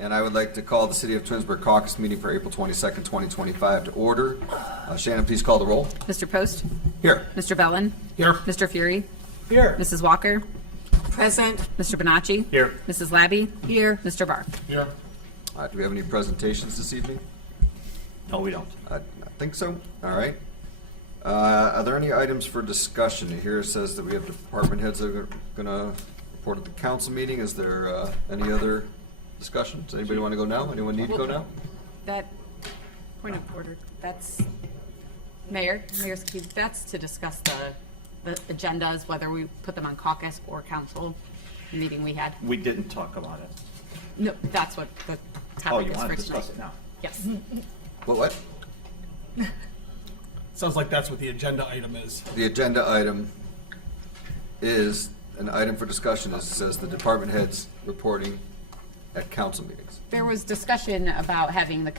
And I would like to call the City of Twinsburg Caucus meeting for April 22nd, 2025 to order. Shannon, please call the roll. Mr. Post? Here. Mr. Bellin? Here. Mr. Fury? Here. Mrs. Walker? Present. Mr. Bonacci? Here. Mrs. Labby? Here. Mr. Barr? Here. Do we have any presentations this evening? No, we don't. I think so. All right. Are there any items for discussion? Here it says that we have department heads that are going to report at the council meeting. Is there any other discussion? Does anybody want to go now? Anyone need to go now? That, point of order, that's, Mayor Skiff, that's to discuss the agendas, whether we put them on caucus or council meeting we had. We didn't talk about it. No, that's what the Oh, topic you is want for to discuss tonight. it now? Yes. What? Sounds like that's what the agenda item is. The agenda item is an item for discussion. It says the department heads reporting at council meetings. There was discussion about having the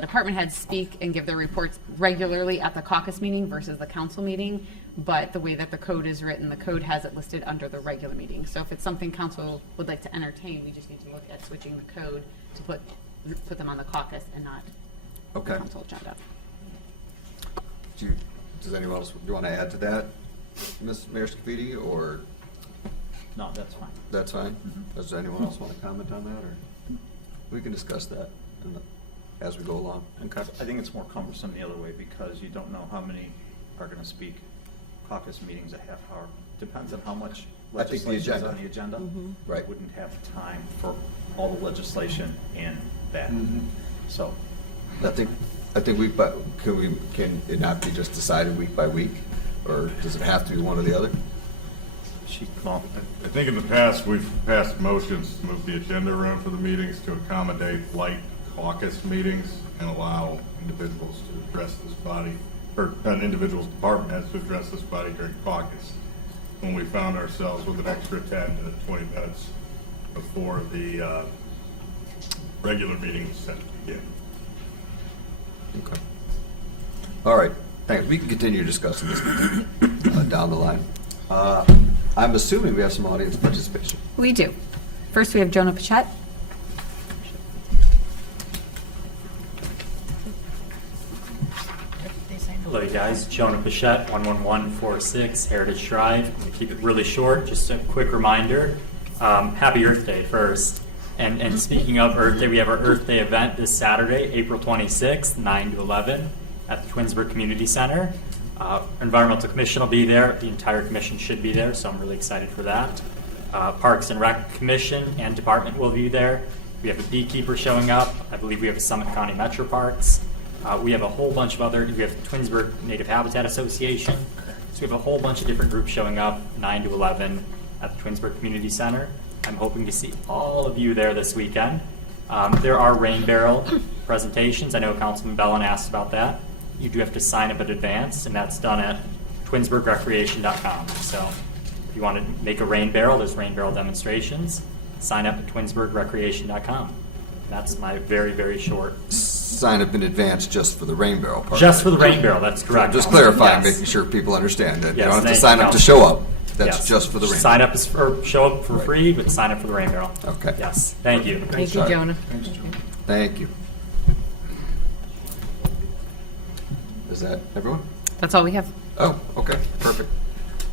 department heads speak and give their reports regularly at the caucus meeting versus the council meeting, but the way that the code is written, the code has it listed under the regular meeting. So if it's something council would like to entertain, we just need to look at switching the code to put them on the caucus and not the Okay. council agenda. Does anyone else, do you want to add to that, Ms. Mayor Scafidi, or No, that's fine. that's fine? Does anyone else want to comment on that, or we can discuss that as we go along? Okay. I think it's more cumbersome the other way because you don't know how many are going to speak. Caucus meetings a half hour. Depends on how much I think the legislation is agenda. on the agenda. Right. Wouldn't have time for all the legislation and that. So, I think can it not be just decided week by week, or does it have to be one or the other? well, I think in the past, we've passed motions to move the agenda around for the meetings to accommodate light caucus meetings and allow individuals to address this body, or an individual's department has to address this body during caucus. When we found ourselves with an extra 10 to 20 minutes before the regular meeting was set to begin. Okay. All right, thanks. We can continue discussing this down the line. I'm assuming we have some audience participation. We do. First, we have Jonah Pichette. Hello, you guys. Jonah Pichette, 11146 Heritage Drive. I'm going to keep it really short. Just a quick reminder. Happy Earth Day first. And speaking of Earth Day, we have our Earth Day event this Saturday, April 26th, 9 to 11 at the Twinsburg Community Center. Environmental Commission will be there. The entire commission should be there, so I'm really excited for that. Parks and Rec Commission and Department will be there. We have a beekeeper showing up. I believe we have a Summit County Metro Parks. We have a whole bunch of other, we have Twinsburg Native Habitat Association. So we have a whole bunch of different groups showing up, 9 to 11 at the Twinsburg Community Center. I'm hoping to see all of you there this weekend. There are rain barrel presentations. I know Councilman Bellin asked about that. You do have to sign up in advance, and that's done at twinsburgrecreation.com. So if you want to make a rain barrel, there's rain barrel demonstrations. Sign up at twinsburgrecreation.com. That's my very, very short. Sign up in advance just for the rain barrel part. Just for the rain barrel, that's correct. Just clarifying, Yes. making sure people understand that you Yes, don't have to thank sign you, up to Council. show up. That's Yes. just for the rain. Sign up is for show up for Right. free, but sign up for the rain barrel. Okay. Yes, thank you. Thank you, Sorry. Jonah. Thank you. Is that everyone? That's all we have. Oh, okay, perfect.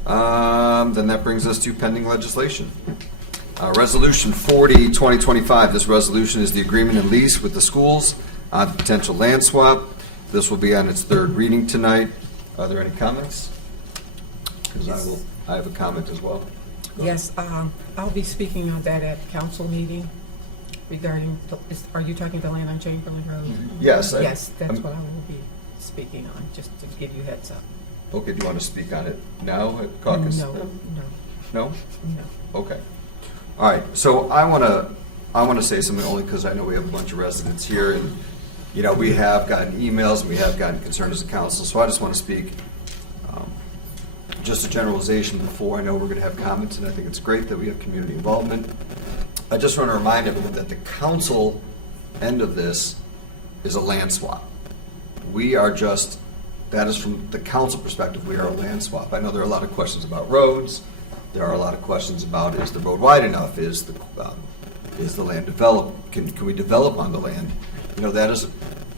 Then that brings us to pending legislation. Resolution 40, 2025. This resolution is the agreement and lease with the schools on the potential land swap. This will be on its third reading tonight. Are there any comments? Because I have a comment as well. Yes, I'll be speaking on that at council meeting regarding, are you talking the land on Chamberlain Road? Yes. Yes, that's what I will be speaking on, just to give you heads up. Okay, do you want to speak on it now at caucus? No, no, No? no. Okay. All right, so I want to say something only because I know we have a bunch of residents here, and, you know, we have gotten emails and we have gotten concerns as a council, so I just want to speak just a generalization before. I know we're going to have comments, and I think it's great that we have community involvement. I just want to remind everyone that the council end of this is a land swap. We are just, that is from the council perspective, we are a land swap. I know there are a lot of questions about roads. There are a lot of questions about, is the road wide enough? Is the Is the land developed? Can we develop on the land? You know, that is,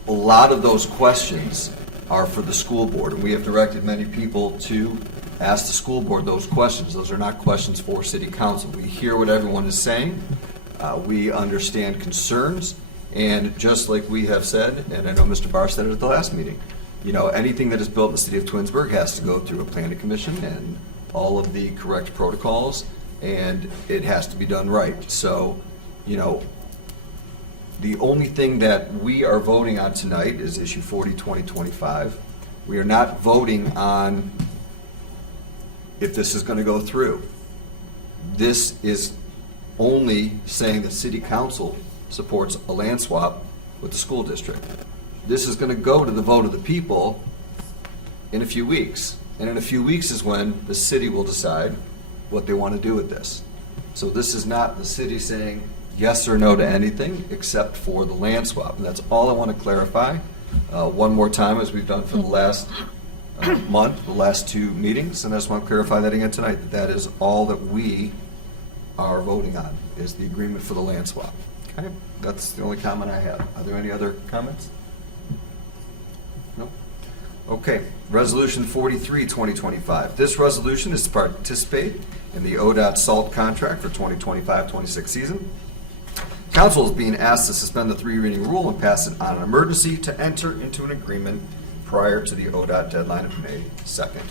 a lot of those questions are for the school board, and we have directed many people to ask the school board those questions. Those are not questions for city council. We hear what everyone is saying, we understand concerns, and just like we have said, and I know Mr. Barr said it at the last meeting, you know, anything that is built in the city of Twinsburg has to go through a planning commission and all of the correct protocols, and it has to be done right. So, you know, the only thing that we are voting on tonight is issue 40/2025. We are not voting on if this is going to go through. This is only saying that city council supports a land swap with the school district. This is going to go to the vote of the people in a few weeks. And in a few weeks is when the city will decide what they want to do with this. So this is not the city saying yes or no to anything except for the land swap. And that's all I want to clarify one more time, as we've done for the last month, the last two meetings. And I just want to clarify that again tonight, that that is all that we are voting on, is the agreement for the land swap. Okay, that's the only comment I have. Are there any other comments? No? Okay, Resolution 43/2025. This resolution is to participate in the ODOT salt contract for 2025-26 season. Council is being asked to suspend the three reading rule and pass it on an emergency to enter into an agreement prior to the ODOT deadline of May 2nd.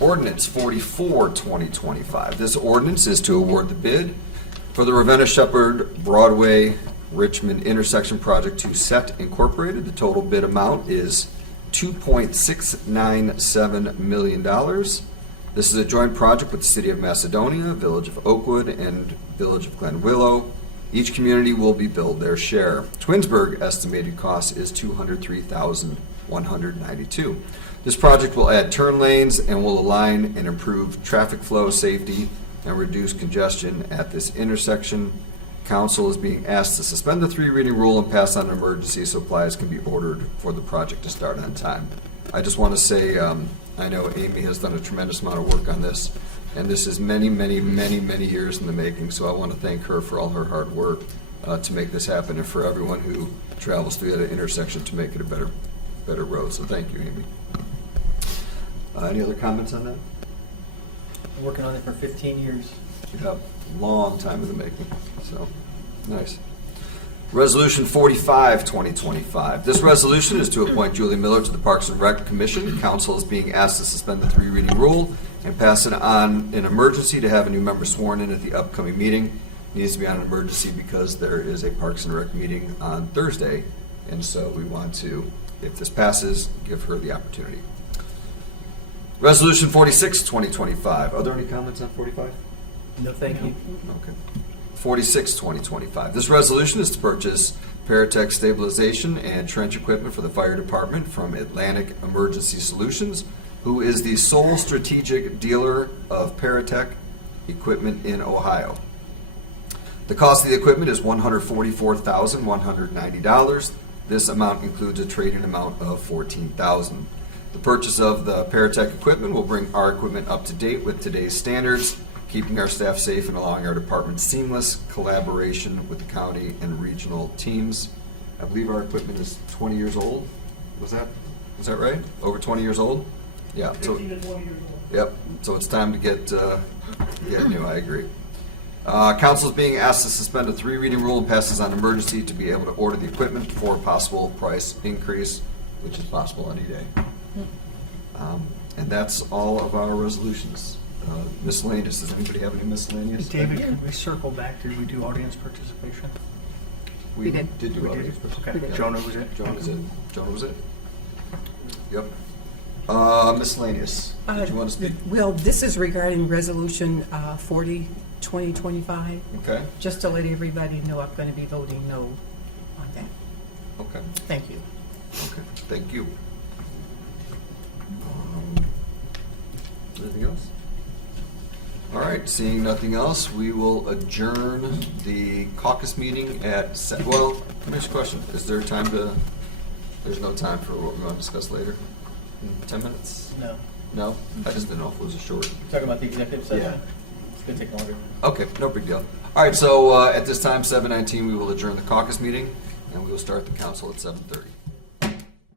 Ordinance 44/2025. This ordinance is to award the bid for the Ravenna Shepherd Broadway Richmond intersection project to Set Incorporated. The total bid amount is $2.697 million. This is a joint project with the City of Macedonia, Village of Oakwood, and Village of Glen Willow. Each community will be billed their share. Twinsburg estimated cost is $203,192. This project will add turn lanes and will align and improve traffic flow, safety, and reduce congestion at this intersection. Council is being asked to suspend the three reading rule and pass on an emergency so supplies can be ordered for the project to start on time. I just want to say, I know Amy has done a tremendous amount of work on this, and this is many, many, many, many years in the making, so I want to thank her for all her hard work to make this happen, and for everyone who travels through that intersection to make it a better road. So thank you, Amy. Any other comments on that? Been working on it for 15 years. Yep, long time in the making, so, nice. Resolution 45/2025. This resolution is to appoint Julie Miller to the Parks and Rec Commission. Council is being asked to suspend the three reading rule and pass it on an emergency to have a new member sworn in at the upcoming meeting. Needs to be on an emergency because there is a Parks and Rec meeting on Thursday, and so we want to, if this passes, give her the opportunity. Resolution 46/2025. Are there any comments on 45? No, thank you. Okay. 46/2025. This resolution is to purchase Paratech stabilization and trench equipment for the fire department from Atlantic Emergency Solutions, who is the sole strategic dealer of Paratech equipment in Ohio. The cost of the equipment is $144,190. This amount includes a trade-in amount of $14,000. The purchase of the Paratech equipment will bring our equipment up to date with today's standards, keeping our staff safe and allowing our department seamless collaboration with the county and regional teams. I believe our equipment is 20 years old. Is that right? Over 20 years old? Yeah. 15 to 20 years old. Yep. So it's time to get new. I agree. Council is being asked to suspend a three reading rule and pass this on emergency to be able to order the equipment before a possible price increase, which is possible any day. And that's all of our resolutions. Miscellaneous, does anybody have any miscellaneous? David, can we circle back? Did we do audience participation? We We did. do We audience did? participation. Okay. Yeah. Jonah was it? Jonah was it. Jonah was it. Yep. Miscellaneous. Did you want to speak? Well, this is regarding Resolution 40/2025. Okay. Just to let everybody know, I'm going to be voting no on that. Okay. Thank you. Okay. Thank you. Anything else? All right, seeing nothing else, we will adjourn the caucus meeting at, well, let me ask you a question. Is there time to, there's no time for what we want to discuss later? 10 minutes? No. No? I just didn't know if it was a short. Talking about the executive session? Yeah. It's gonna take longer. Okay, no big deal. All right, so at this time, 7:19, we will adjourn the caucus meeting, and we will start the council at 7:30.